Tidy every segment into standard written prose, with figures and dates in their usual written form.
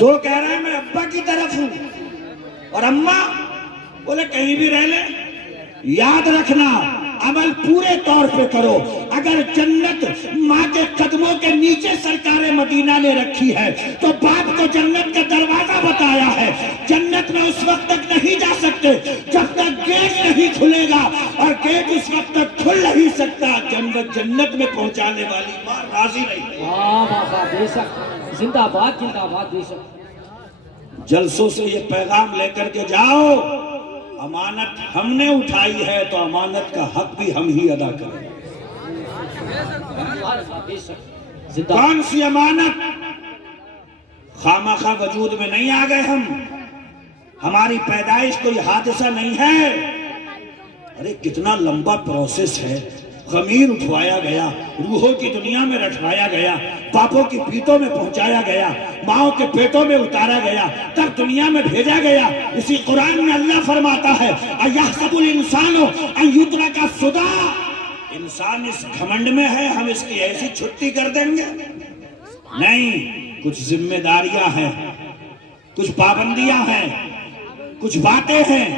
دو کہہ رہے ہیں میں ابا کی طرف ہوں اور اماں بولے کہیں بھی رہ لے. یاد رکھنا عمل پورے طور پہ کرو. اگر جنت ماں کے قدموں کے نیچے سرکار مدینہ نے رکھی ہے تو باپ کو جنت کا دروازہ بتایا ہے. جنت میں اس وقت تک نہیں جا سکتے جب تک گیٹ نہیں کھلے گا، اور گیٹ اس وقت تک کھل نہیں سکتا جنت میں پہنچانے والی ماں راضی نہیں. بے شک، زندہ باد زندہ باد. بے شک جلسوں سے یہ پیغام لے کر کے جاؤ، امانت ہم نے اٹھائی ہے تو امانت کا حق بھی ہم ہی ادا کریں. کون سی امانت؟ خامخواہ وجود میں نہیں آ گئے ہم، ہماری پیدائش کوئی حادثہ نہیں ہے. ارے کتنا لمبا پروسیس ہے. خمیر اٹھوایا گیا، روحوں کی دنیا میں رکھوایا گیا، پاپوں کی پیٹوں میں پہنچایا گیا، ماؤں کے پیٹوں میں اتارا گیا، تب دنیا میں بھیجا گیا. اسی قرآن میں اللہ فرماتا ہے اَيَحْسَبُ الْإِنسَانُ أَن يُتْرَكَ سُدًى. انسان اس گھمنڈ میں ہے ہم اس کی ایسی چھٹی کر دیں گے. نہیں، کچھ ذمہ داریاں ہیں، کچھ پابندیاں ہیں، کچھ باتیں ہیں،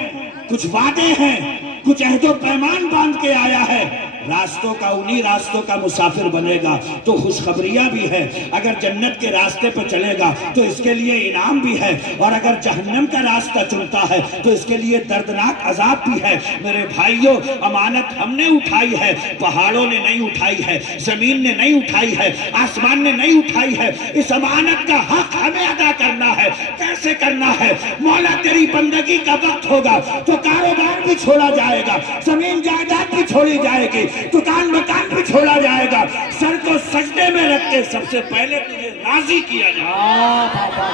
کچھ وعدے ہیں، کچھ عہد و پیمان باندھ کے آیا ہے. راستوں کا انہی راستوں کا مسافر بنے گا تو خوشخبریاں بھی ہے. اگر جنت کے راستے پہ چلے گا تو اس کے لیے انعام بھی ہے، اور اگر جہنم کا راستہ چنتا ہے تو اس کے لیے دردناک عذاب بھی ہے. میرے بھائیوں، امانت ہم نے اٹھائی ہے، پہاڑوں نے نہیں اٹھائی ہے، زمین نے نہیں اٹھائی ہے، آسمان نے نہیں اٹھائی ہے. اس امانت کا حق ہمیں ادا کرنا ہے. کیسے کرنا ہے؟ مولا تیری بندگی کا وقت ہوگا تو کاروبار بھی چھوڑا جائے گا، زمین جائیداد بھی چھوڑی جائے گی، دکان مکان بھی چھوڑا جائے گا. سر کو سجدے میں رکھ کے سب سے پہلے تجھے راضی کیا جائے.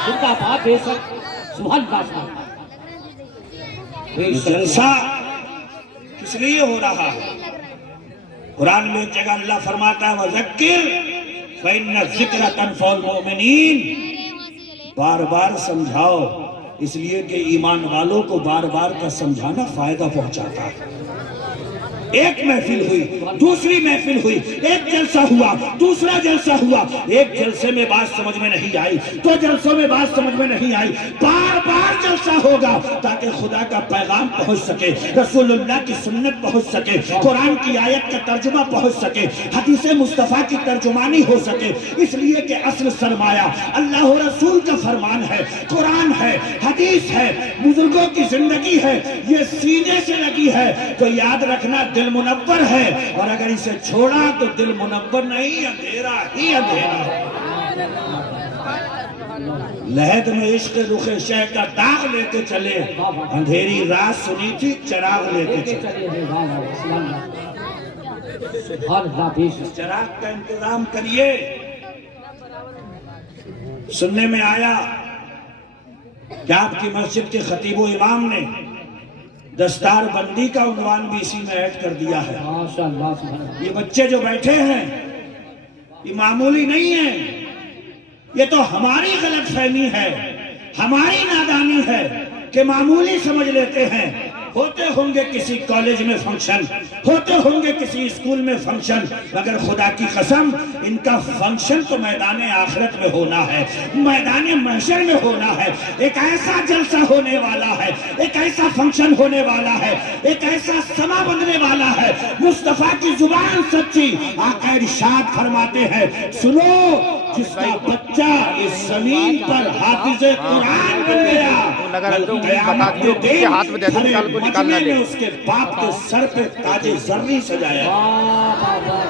زندہ باد. بے شک، سبحان اللہ. جلسہ کس لیے ہو رہا ہے؟ قرآن میں ایک جگہ اللہ فرماتا ہے وَذَكِّرْ فَإِنَّ الذِّكْرَ تَنفَعُ الْمُؤْمِنِينَ. بار بار سمجھاؤ، اس لیے کہ ایمان والوں کو بار بار کا سمجھانا فائدہ پہنچاتا ہے. ایک محفل ہوئی، دوسری محفل ہوئی، ایک جلسہ ہوا، دوسرا جلسہ ہوا. ایک جلسے میں بات سمجھ میں نہیں آئی، دو جلسوں میں بات سمجھ میں نہیں آئی، بار بار جلسہ ہوگا تاکہ خدا کا پیغام پہنچ سکے، رسول اللہ کی سنت پہنچ سکے، قرآن کی آیت کا ترجمہ پہنچ سکے، حدیث مصطفیٰ کی ترجمانی ہو سکے. اس لیے کہ اصل سرمایہ اللہ و رسول کا فرمان ہے، قرآن ہے، حدیث ہے، بزرگوں کی زندگی ہے. یہ سینے سے لگی ہے تو یاد رکھنا دل منور ہے، اور اگر اسے چھوڑا تو دل منور نہیں، اندھیرا ہی اندھیرا ہے. لہد میں عشق رخ شہ کا داغ لے کے چلے، اندھیری رات سنی تھی چراغ لے کے چلے. چراغ کا انتظام کریے. سننے میں آیا کہ آپ کی مسجد کے خطیب و امام نے دستار بندی کا عنوان بھی اسی میں ایڈ کر دیا ہے. یہ بچے جو بیٹھے ہیں یہ معمولی نہیں ہیں، یہ تو ہماری غلط فہمی ہے، ہماری نادانی ہے کہ معمولی سمجھ لیتے ہیں. ہوتے ہوں گے کسی کالج میں فنکشن، ہوتے ہوں گے کسی اسکول میں فنکشن، مگر خدا کی قسم ان کا فنکشن تو میدان آخرت میں ہونا ہے، میدان محشر میں ہونا ہے. ایک ایسا جلسہ ہونے والا ہے، ایک ایسا فنکشن ہونے والا ہے، ایک ایسا سما بننے والا ہے. مصطفیٰ کی زبان سچی. آقا ارشاد فرماتے ہیں سنو، جس کا بچہ اس زمین پر حافظ قرآن بن گیا، قیامت کے دن مجمع میں اس کے باپ کے سر پہ تاج زرعی سجایا.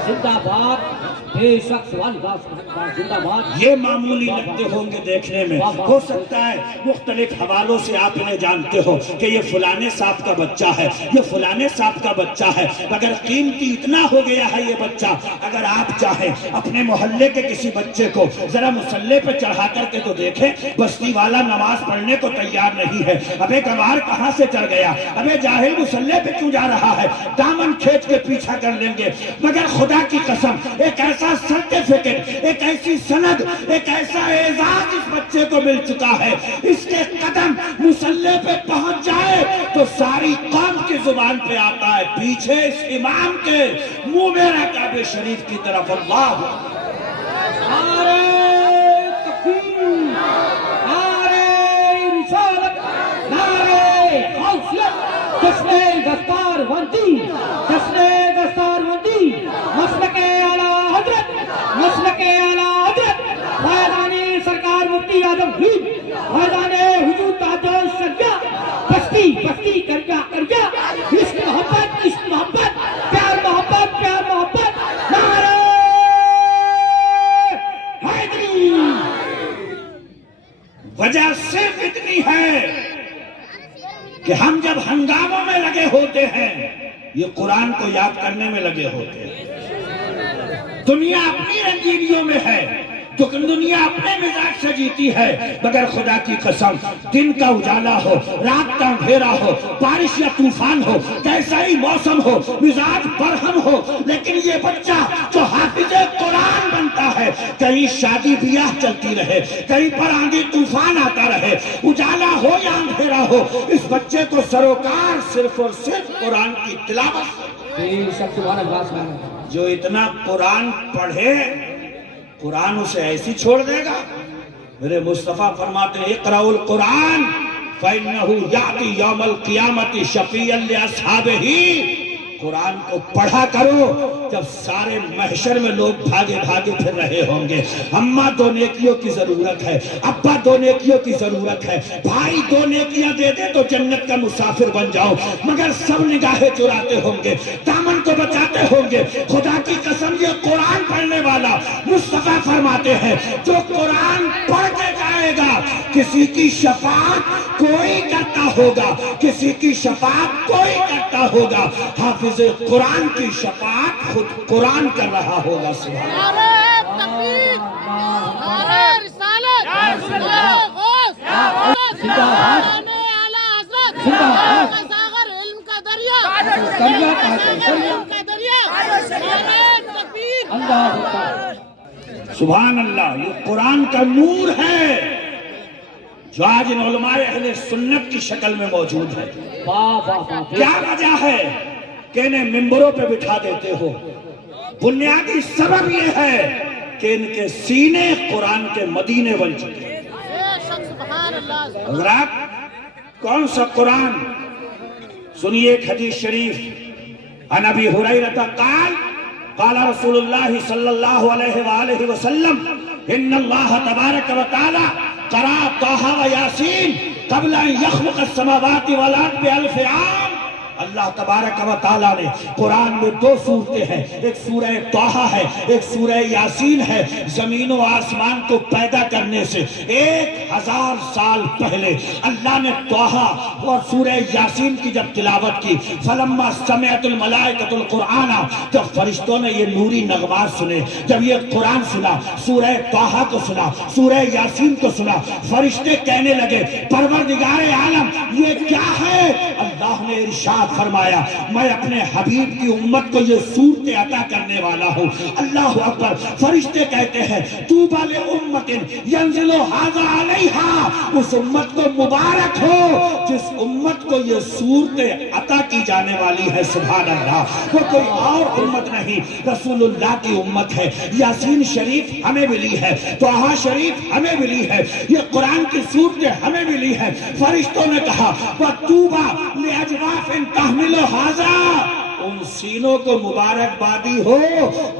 زندہ باد. بے شک، زندہ باد. یہ معمولی لگتے ہوں گے دیکھنے میں، ہو سکتا ہے مختلف حوالوں سے آپ انہیں جانتے ہو کہ یہ فلانے صاحب کا بچہ ہے، یہ فلانے صاحب کا بچہ ہے، مگر قیمتی اتنا ہو گیا ہے یہ بچہ. اگر آپ چاہیں اپنے محلے کے کسی بچے کو ذرا مسلح پہ چڑھا کر کے تو دیکھیں، بستی والا نماز پڑھنے کو تیار نہیں ہے. ابے گوار کہاں سے چڑھ گیا، ابے جاہل مسلح پہ کیوں جا رہا ہے، دامن کھینچ کے پیچھا کر لیں گے. مگر خدا کی قسم ایک ایسا سرٹیفکیٹ، ایک ایسی سند، ایک ایسا اعزاز اس بچے کو مل چکا ہے، اس کے قدم مسلح پہ پہنچ جائے تو ساری قوم کی زبان پہ آتا ہے پیچھے اس امام کے منہ میرا کعبہ شریف کی طرف. اللہ وجہ صرف اتنی ہے کہ ہم جب ہنگاموں میں لگے ہوتے ہیں یہ قرآن کو یاد کرنے میں لگے ہوتے ہیں۔ دنیا اپنی رنجیدیوں میں ہے، دنیا اپنے مزاج سے جیتی ہے، مگر خدا کی قسم دن کا اجالا ہو، رات کا اندھیرا ہو، بارش یا طوفان ہو، کیسا ہی موسم ہو، مزاج برہم ہو، لیکن یہ بچہ جو حافظ قرآن بنتا ہے، کہیں شادی بیاہ چلتی رہے، کہیں پر آندھی طوفان آتا رہے، اجالا ہو یا اندھیرا ہو، اس بچے کو سروکار صرف اور صرف قرآن کی تلاوت بے شک سبحان اللہ سبحان اللہ۔ جو اتنا قرآن پڑھے قرآن اسے ایسی چھوڑ دے گا؟ میرے مصطفیٰ فرماتے ہیں اقرأوا القرآن فَإِنَّهُ يَعْتِي يَوْمَ الْقِيَامَةِ شَفِيًّا لِأَصْحَابِهِ۔ قرآن کو پڑھا کرو جب سارے محشر میں لوگ بھاگے بھاگے پھر رہے ہوں گے۔ اماں دو نیکیوں کی ضرورت ہے، ابا دو نیکیوں کی ضرورت ہے، بھائی دو نیکیاں دے دے تو جنت کا مسافر بن جاؤ، مگر سب نگاہیں چراتے ہوں گے، دامن کو بچاتے ہوں گے۔ خدا کی قسم یہ قرآن پڑھنے والا مصطفیٰ فرماتے ہیں جو قرآن پڑھ کے جائے گا کسی کی شفاعت کوئی کرتا ہوگا، کسی کی شفاعت کوئی کرتا ہوگا، حافظ قرآن کی شفاعت خود قرآن کر رہا ہوگا۔ سبحان اللہ۔ نعرہ تکبیر، نعرہ رسالت، نعرہ غوث، نعرہ اعلیٰ حضرت، ساغر علم کا دریا، ساغر علم کا دریا، نعرہ تکبیر۔ سبحان اللہ، یہ قرآن کا نور ہے جو آج ان علماء اہل سنت کی شکل میں موجود ہے۔ کیا وجہ ہے کہ انہیں ممبروں پہ بٹھا دیتے ہو؟ بنیادی سبب یہ ہے کہ ان کے سینے قرآن کے مدینے بن چکے ہیں۔ بے شک سبحان اللہ۔ حضرات کون سا قرآن؟ سنیے ایک حدیث شریف، عن ابی ہریرہ قال قال رسول اللہ صلی اللہ علیہ وآلہ وسلم ان اللہ تبارک و تعالی قرأ طٰہٰ و یاسین قبل ان یخلق السماوات والارض بألف عام۔ اللہ تبارک و تعالیٰ نے قرآن میں دو صورتیں ہیں، ایک سورہ طٰہٰ ہے، ایک سورہ یاسین ہے۔ زمین و آسمان کو پیدا کرنے سے 1000 سال پہلے اللہ نے طٰہٰ اور سورہ یاسین کی جب تلاوت کی، فلما سمعت الملائکۃ القرآن، جب فرشتوں نے یہ نوری نغمات سنے، جب یہ قرآن سنا، سورہ طٰہٰ کو سنا، سورہ یاسین کو سنا، فرشتے کہنے لگے پروردگار عالم یہ کیا ہے؟ اللہ نے ارشاد فرمایا میں اپنے حبیب کی امت کو یہ صورت عطا کرنے والا ہوں۔ اللہ اکبر۔ فرشتے کہتے ہیں طوبیٰ لأمۃ ینزل ھذا علیہا، اس امت کو مبارک ہو جس امت کو یہ صورت عطا کی جانے والی ہے۔ سبحان اللہ۔ وہ کوئی اور امت نہیں، رسول اللہ کی امت ہے۔ یاسین شریف ہمیں ملی ہے، طٰہٰ شریف ہمیں ملی ہے، یہ قرآن کی صورتیں ہمیں ملی ہے۔ فرشتوں نے کہا وَطُوبَىٰ لِأَجْوَافٍ تَحْمِلُ هَٰذَا، ان سینوں کو مبارکبادی ہو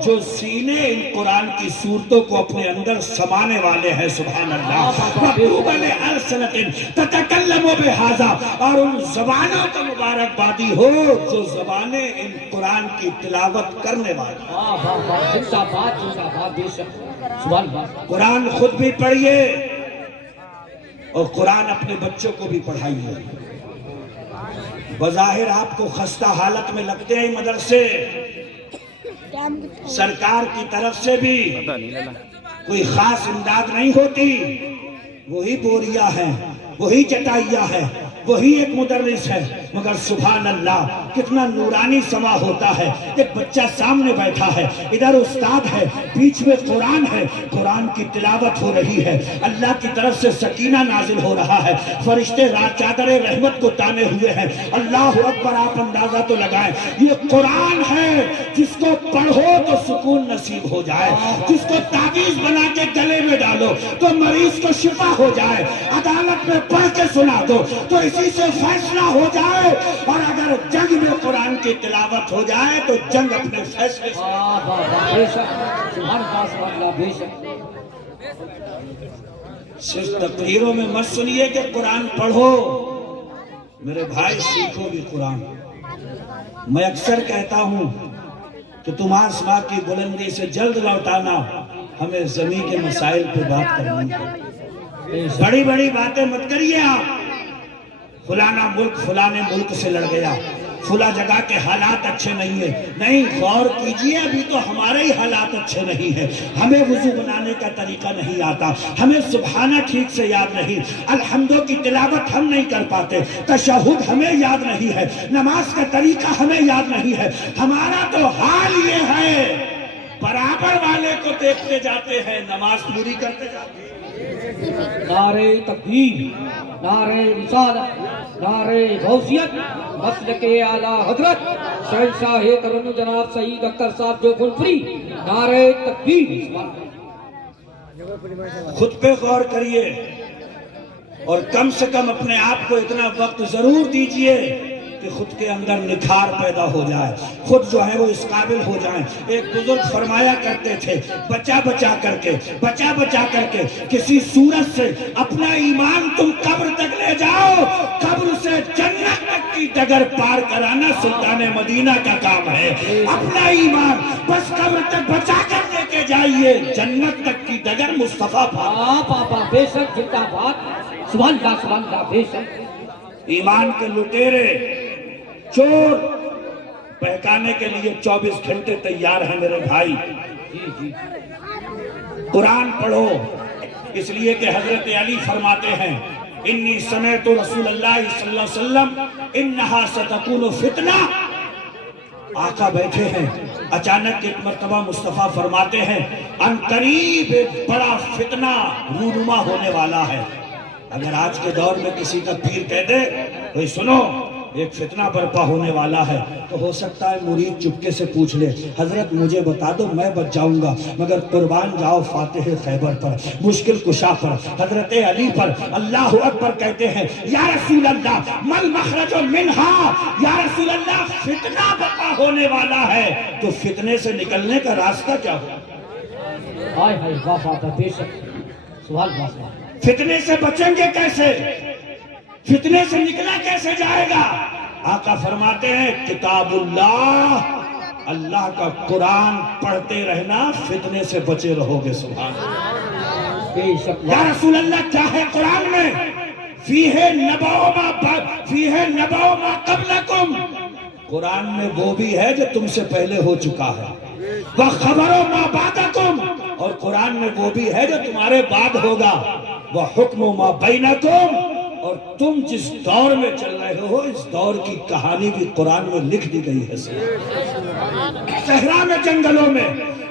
جو سینے ان قرآن کی صورتوں کو اپنے اندر سمانے والے ہیں۔ سبحان اللہ۔ وَطُوبَىٰ لِأَلْسِنَةٍ تَتَكَلَّمُ بِهَٰذَا، اور ان زبانوں کو مبارکبادی ہو جو زبانیں ان قرآن کی تلاوت کرنے والے۔ قرآن خود بھی پڑھیے اور قرآن اپنے بچوں کو بھی پڑھائیے۔ بظاہر آپ کو خستہ حالت میں لگتے ہیں مدرسے، سرکار کی طرف سے بھی کوئی خاص امداد نہیں ہوتی، وہی بوریاں ہیں، وہی چٹائیاں ہیں، وہی ایک مدرس ہے، مگر سبحان اللہ کتنا نورانی سما ہوتا ہے۔ ایک بچہ سامنے بیٹھا ہے، ادھر استاد ہے، بیچ میں قرآن ہے، قرآن کی تلاوت ہو رہی ہے، اللہ کی طرف سے سکینہ نازل ہو رہا ہے، فرشتے رات چادر رحمت کو تانے ہوئے ہیں۔ اللہ اکبر۔ آپ اندازہ تو لگائیں یہ قرآن ہے جس کو پڑھو تو سکون نصیب ہو جائے، جس کو تعویذ بنا کے گلے میں ڈالو تو مریض کو شفا ہو جائے، عدالت میں پڑھ کے سنا دو تو اسی سے فیصلہ ہو جائے، اور اگر جنگ میں قرآن کی تلاوت ہو جائے تو جنگ اپنے فیصلے سے۔ صرف تقریروں میں مت سنیے کہ قرآن پڑھو، میرے بھائی سیکھو بھی قرآن۔ میں اکثر کہتا ہوں کہ تم آسمان کی بلندی سے جلد لوٹانا، ہمیں زمین کے مسائل پہ بات کرنی ہے۔ بڑی بڑی باتیں مت کریے آپ. فلانا ملک فلانے ملک سے لڑ گیا, فلا جگہ کے حالات اچھے نہیں ہیں. نہیں, غور کیجئے, ابھی تو ہمارے ہی حالات اچھے نہیں ہیں. ہمیں وضو بنانے کا طریقہ نہیں آتا, ہمیں سبحانہ ٹھیک سے یاد نہیں, الحمدو کی تلاوت ہم نہیں کر پاتے, تشہد ہمیں یاد نہیں ہے, نماز کا طریقہ ہمیں یاد نہیں ہے. ہمارا تو حال یہ ہے, برابر والے کو دیکھتے جاتے ہیں, نماز پوری کرتے جاتے ہیں. نعرہ تکبیر, نعرہ رسالت, نعرہ غوثیت, مسلک اعلیٰ حضرت شہنشاہ ترنم جناب سعید اختر صاحب جو گلپری, نعرہ تکبیر. خود پہ غور کریے اور کم سے کم اپنے آپ کو اتنا وقت ضرور دیجئے کہ خود کے اندر نکھار پیدا ہو جائے, خود جو ہے وہ اس قابل ہو جائیں. ایک بزرگ فرمایا کرتے تھے, بچا بچا کر کے کسی صورت سے اپنا ایمان تم قبر تک لے جاؤ, قبر سے جنت تک کی ڈگر پار کرانا سلطان مدینہ کا کام ہے. اپنا ایمان بس قبر تک بچا کر لے کے جائیے, جنت تک کی ڈگر مصطفیٰ پاپا بے شک زندہ باد, سبحان اللہ بے شک. ایمان کے لٹیرے چور بہکانے کے لیے 24 گھنٹے تیار ہیں میرے بھائی. قرآن پڑھو, اس لیے کہ حضرت علی فرماتے ہیں, انی سمعت رسول اللہ صلی اللہ علیہ وسلم انہا ستکون فتنہ. آقا بیٹھے ہیں, اچانک ایک مرتبہ مصطفیٰ فرماتے ہیں, ان قریب ایک بڑا فتنہ رونما ہونے والا ہے. اگر آج کے دور میں کسی کا پیر کہہ دے, بھئی سنو ایک فتنہ برپا ہونے والا ہے, تو ہو سکتا ہے مرید چپکے سے پوچھ لے, حضرت مجھے بتا دو میں بچ جاؤں گا, مگر قربان جاؤ فاتح خیبر پر, مشکل کشا پر, حضرت علی پر. اللہ اکبر کہتے ہیں, یا رسول اللہ مل مخرج منہا, یا رسول اللہ فتنہ برپا ہونے والا ہے, تو فتنے سے نکلنے کا راستہ کیا ہو؟ ہائے ہائے واہ واہ بے شک, سوال واسطہ. فتنے سے بچیں گے کیسے, فتنے سے نکلا کیسے جائے گا؟ آقا فرماتے ہیں, کتاب اللہ, اللہ کا قرآن پڑھتے رہنا, فتنے سے بچے رہو گے. سبحان اللہ. بے شک. یا رسول اللہ کیا ہے قرآن میں؟ فیہ نبأ ما قبلکم, قرآن میں وہ بھی ہے جو تم سے پہلے ہو چکا ہے. وخبر ما بعدکم, اور قرآن میں وہ بھی ہے جو تمہارے بعد ہوگا. وحکم ما بینکم, اور تم جس دور میں چل رہے ہو اس دور کی کہانی بھی قرآن میں لکھ دی گئی ہے. صحرا میں, جنگلوں میں,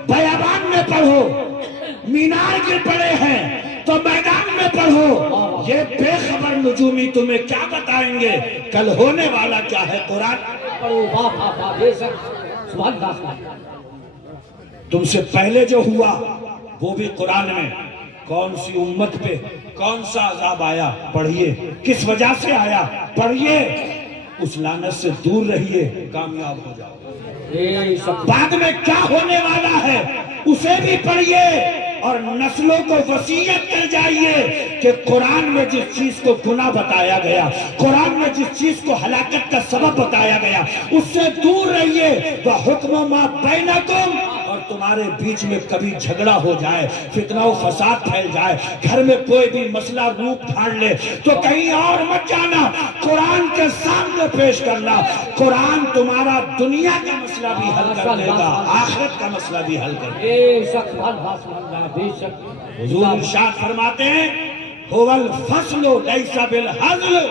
بیابان میں پڑھو, مینار گر پڑے ہیں تو میدان میں پڑھو. یہ بے خبر نجومی تمہیں کیا بتائیں گے کل ہونے والا کیا ہے. قرآن پڑھو, واہ واہ واہ بے شک, سبحان اللہ. تم سے پہلے جو ہوا وہ بھی قرآن میں, کون سی امت پہ کون سا عذاب آیا پڑھیے, کس وجہ سے آیا پڑھیے, اس لعنت سے دور رہیے, کامیاب ہو جاؤ. بے شک. بعد میں کیا ہونے والا ہے اسے بھی پڑھیے, اور نسلوں کو وصیت کر جائیے کہ قرآن میں جس چیز کو گناہ بتایا گیا, قرآن میں جس چیز کو ہلاکت کا سبب بتایا گیا, اس سے دور رہیے. وَحُکْمُ مَا بَيْنَكُمْ, اور تمہارے بیچ میں کبھی جھگڑا ہو جائے, فتنہ و فساد پھیل جائے, گھر میں کوئی بھی مسئلہ روپ پھاڑ لے, تو کہیں اور مت جانا, قرآن کے سامنے پیش کرنا. قرآن تمہارا دنیا کا مسئلہ بھی حل کر دے گا, آخرت کا مسئلہ بھی حل کر دے گا. بے شک, سبحان اللہ بے شک. حضور ارشاد فرماتے ہیں, هو الفصل لیس بالحزل,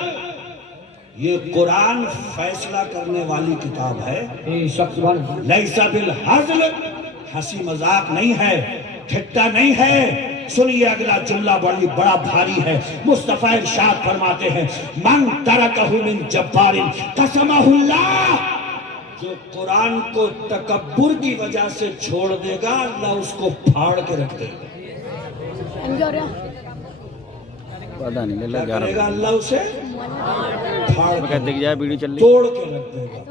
یہ قرآن فیصلہ کرنے والی کتاب ہے. بے شک, سبحان اللہ. لیس بالحزل, ہنسی مذاق نہیں ہے, ٹھٹا نہیں ہے. سنیے اگلا جملہ بڑا بھاری ہے. مصطفیٰ ارشاد فرماتے ہیں, من ترکہ من جبار قسمہ اللہ, جو قرآن کو تکبر کی وجہ سے چھوڑ دے گا اللہ اس کو پھاڑ کے رکھ دے گا. پتا نہیں کیا کرے گا اللہ اسے پھاڑ کے توڑ کے رکھ دے گا.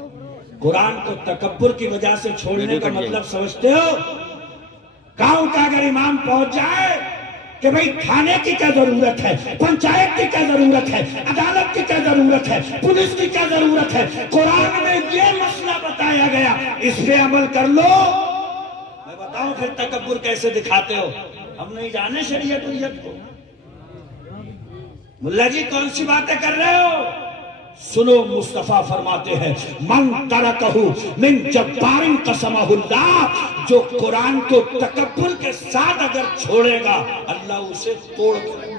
قرآن کو تکبر کی وجہ سے چھوڑنے کا مطلب سمجھتے ہو؟ گاؤں کا اگر امام پہنچ جائے کہ بھئی کھانے کی کیا ضرورت ہے, پنچایت کی کیا ضرورت ہے, عدالت کی کیا ضرورت ہے, پولیس کی کیا ضرورت ہے, قرآن میں یہ مسئلہ بتایا گیا, اس پہ عمل کر لو. میں بتاؤں پھر تکبر کیسے دکھاتے ہو. ہم نہیں جانے شریعت کو, ملا جی کون سی باتیں کر رہے ہو؟ سنو مصطفیٰ فرماتے ہیں من ترکہ من جبار قسمہ اللہ، جو قرآن کو تکبر کے ساتھ اگر چھوڑے گا اللہ اسے توڑ دے۔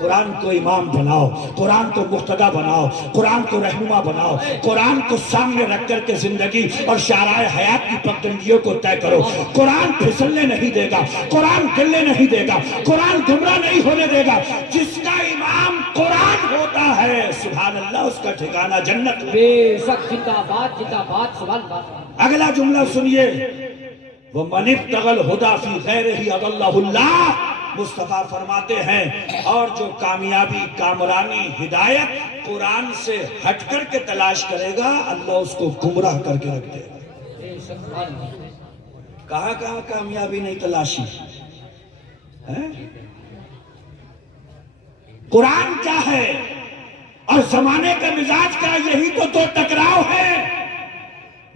قرآن کو امام بناؤ، قرآن کو مقتدی بناؤ، قرآن کو رہنما بناؤ، قرآن کو سامنے رکھ کر کے زندگی اور شعرائے حیات کی پگڈنڈیوں کو طے کرو۔ قرآن پھسلنے نہیں دے گا، قرآن گلنے نہیں دے گا، قرآن گمراہ نہیں ہونے دے گا۔ جس کا امام قرآن ہوتا ہے سبحان اللہ اس کا ٹھکانہ جنت۔ بے شک زندہ باد سبحان اللہ۔ اگلا جملہ سنیے، وَمَنِ ابْتَغَى الْهُدَى فِي غَيْرِهِ أَضَلَّهُ اللَّهُ، مصطفیٰ فرماتے ہیں اور جو کامیابی، کامرانی، ہدایت قرآن سے ہٹ کر کے تلاش کرے گا اللہ اس کو گمراہ کر کے رکھ دے گا۔ کہاں کہاں کامیابی نہیں تلاشی ہے؟ قرآن کیا ہے اور زمانے کا مزاج کا یہی تو دو ٹکراؤ ہے۔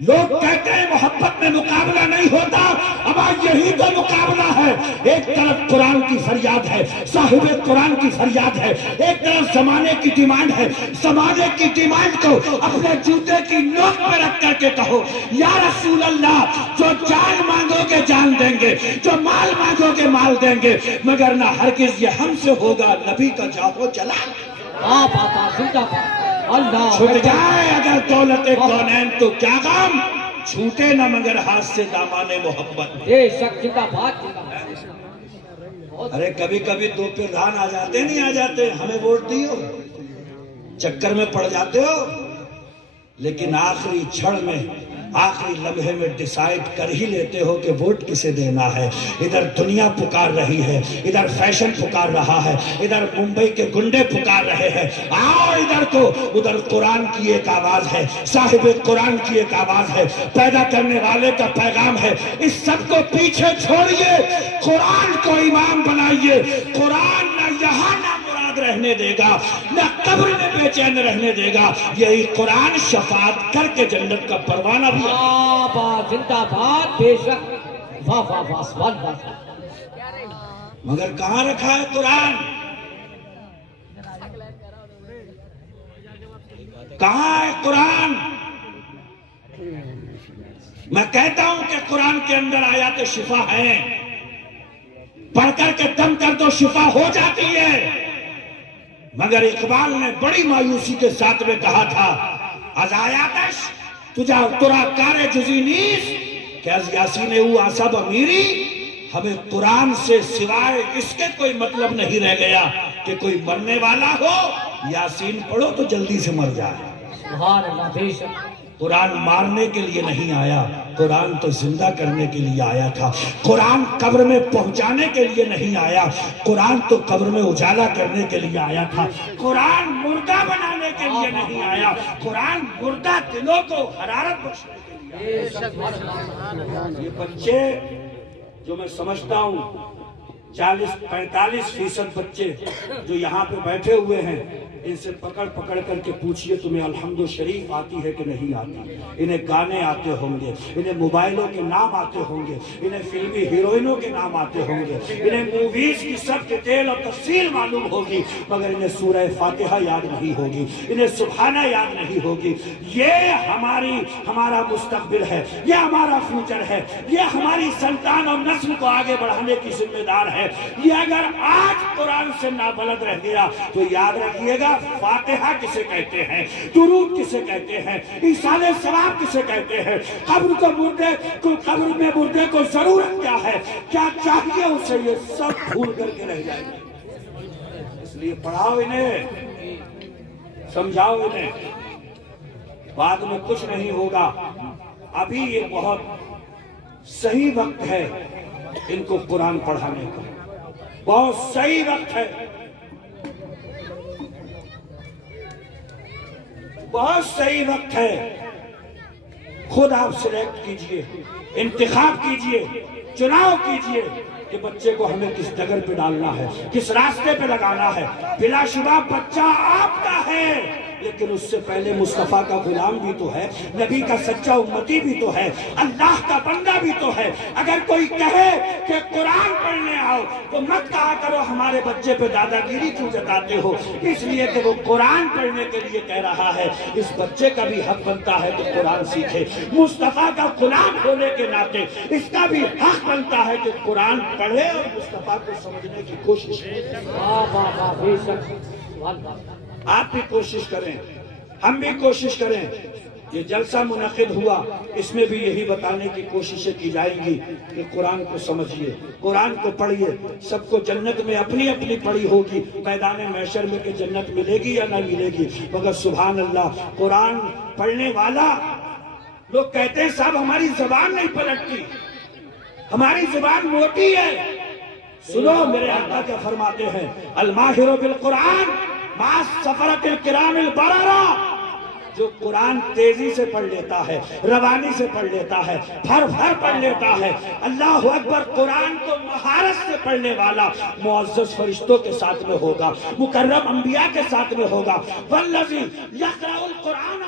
لوگ کہتے ہیں محبت میں مقابلہ نہیں ہوتا، اب یہی تو مقابلہ ہے۔ ایک طرف قرآن کی فریاد ہے، صاحب قرآن کی فریاد ہے، ایک طرف زمانے کی ڈیمانڈ ہے۔ زمانے کی ڈیمانڈ کو اپنے جوتے کی نوک پہ رکھ کر کے کہو یا رسول اللہ، جو جان مانگو گے جان دیں گے، جو مال مانگو گے مال دیں گے، مگر نہ ہرگز یہ ہم سے ہوگا نبی کا جاؤ چلا۔ آپ آتا زندہ باد اللہ۔ چھوٹ جائے اگر دولت کونین تو کیا غم، چھوٹے نہ مگر ہاتھ سے دامان محبت۔ بے شک زندہ باد۔ ارے کبھی کبھی دو پردھان آ جاتے نہیں آ جاتے، ہمیں ووٹ دیو، چکر میں پڑ جاتے ہو، لیکن آخری چھڑ میں آخری لمحے میں ڈیسائیڈ کر ہی لیتے ہو کہ ووٹ کسے دینا ہے۔ ادھر دنیا پکار رہی ہے، ادھر فیشن پکار رہا ہے، ادھر ممبئی کے گنڈے پکار رہے ہیں، آؤ ادھر کو۔ ادھر قرآن کی ایک آواز ہے، صاحب قرآن کی ایک آواز ہے، پیدا کرنے والے کا پیغام ہے۔ اس سب کو پیچھے چھوڑیے، قرآن کو امام بنائیے۔ قرآن نہ یہاں نہ مراد رہنے دے گا، نہ قبر میں بے چین رہنے دے گا۔ یہی قرآن شفاعت کر کے جنت کا پروانہ بھی آباد زندہ باد۔ بے شک واہ واہ واہ سبحان اللہ۔ مگر کہاں رکھا ہے قرآن؟ کہاں ہے قرآن؟ میں کہتا ہوں کہ قرآن کے اندر آیات شفا ہیں، پڑھ کر کے دم کر دو شفا ہو جاتی ہے۔ مگر اقبال نے بڑی مایوسی کے ساتھ میں کہا تھا از آیاتش تجھا ترا کار جزی نیز کہ از یاسین او آساب امیری۔ ہمیں قرآن سے سوائے اس کے کوئی مطلب نہیں رہ گیا کہ کوئی مرنے والا ہو یاسین پڑھو تو جلدی سے مر جائے۔ سبحان اللہ۔ بے شک قرآن مارنے کے لیے نہیں آیا، قرآن تو زندہ کرنے کے لیے آیا تھا۔ قرآن قبر میں پہنچانے کے لیے نہیں آیا، قرآن تو قبر میں اجالا کرنے کے لیے آیا تھا۔ قرآن مردہ بنانے کے لیے نہیں آیا، قرآن مردہ دلوں کو حرارت بخشنے کے لیے آیا۔ یہ بچے جو میں سمجھتا ہوں 40-45% بچے جو یہاں پہ بیٹھے ہوئے ہیں، ان سے پکڑ کر کے پوچھئے تمہیں الحمد شریف آتی ہے کہ نہیں آتی؟ انہیں گانے آتے ہوں گے، انہیں موبائلوں کے نام آتے ہوں گے، انہیں فلمی ہیروئنوں کے نام آتے ہوں گے، انہیں موویز کی سب ڈیٹیل اور تفصیل معلوم ہوگی، مگر انہیں سورہ فاتحہ یاد نہیں ہوگی، انہیں سبحانہ یاد نہیں ہوگی۔ یہ ہمارا مستقبل ہے، یہ ہمارا فیوچر ہے، یہ ہماری سنتان اور نسل کو آگے بڑھانے کی ذمہ دار ہے۔ یہ اگر آج قرآن سے نابلد رہ گیا تو یاد رکھیے گا فاتحہ کسے کہتے ہیں، درود کسے کہتے ہیں، ایصال ثواب کسے کہتے ہیں، قبر میں مردے کو ضرورت کیا ہے، کیا چاہیے اسے، یہ سب بھول کر کے رہ جائے گا۔ اس لیے پڑھاؤ انہیں، سمجھاؤ انہیں، بعد میں کچھ نہیں ہوگا۔ ابھی یہ بہت صحیح وقت ہے ان کو قرآن پڑھانے کا، بہت صحیح وقت ہے، بہت صحیح وقت ہے۔ خود آپ سلیکٹ کیجئے، انتخاب کیجئے، چناؤ کیجئے کہ بچے کو ہمیں کس ڈگر پہ ڈالنا ہے، کس راستے پہ لگانا ہے۔ بلا شبہ بچہ آپ کا ہے، لیکن اس سے پہلے مصطفیٰ کا غلام بھی تو ہے، نبی کا سچا امتی بھی تو ہے، اللہ کا بندہ بھی تو ہے۔ اگر کوئی کہے کہ قرآن پڑھنے آؤ تو مت کہا کرو ہمارے بچے پہ دادا گیری کیوں جتاتے ہو، اس لیے کہ وہ قرآن پڑھنے کے لیے کہہ رہا ہے۔ اس بچے کا بھی حق بنتا ہے کہ قرآن سیکھے، مصطفیٰ کا غلام ہونے کے ناطے اس کا بھی حق بنتا ہے کہ قرآن پڑھے اور مصطفیٰ کو سمجھنے کی کوشش کرے۔ واہ واہ واہ، بے شک سبحان اللہ۔ آپ بھی کوشش کریں، ہم بھی کوشش کریں۔ یہ جلسہ منعقد ہوا، اس میں بھی یہی بتانے کی کوششیں کی جائیں گی کہ قرآن کو سمجھیے، قرآن کو پڑھیے۔ سب کو جنت میں اپنی اپنی پڑھی ہوگی، میدان محشر میں کہ جنت ملے گی یا نہ ملے گی، مگر سبحان اللہ قرآن پڑھنے والا۔ لوگ کہتے ہیں صاحب ہماری زبان نہیں پلٹتی، ہماری زبان موٹی ہے۔ سنو میرے آقا کیا فرماتے ہیں، الماہر بالقرآن مع السفرۃ الکرام البررہ۔ جو قرآن تیزی سے پڑھ لیتا ہے، روانی سے پڑھ لیتا ہے، پھر پھر پڑھ لیتا ہے، اللہ اکبر، قرآن کو مہارت سے پڑھنے والا معزز فرشتوں کے ساتھ میں ہوگا، مکرم انبیاء کے ساتھ میں ہوگا۔ والذی یقرأ القرآن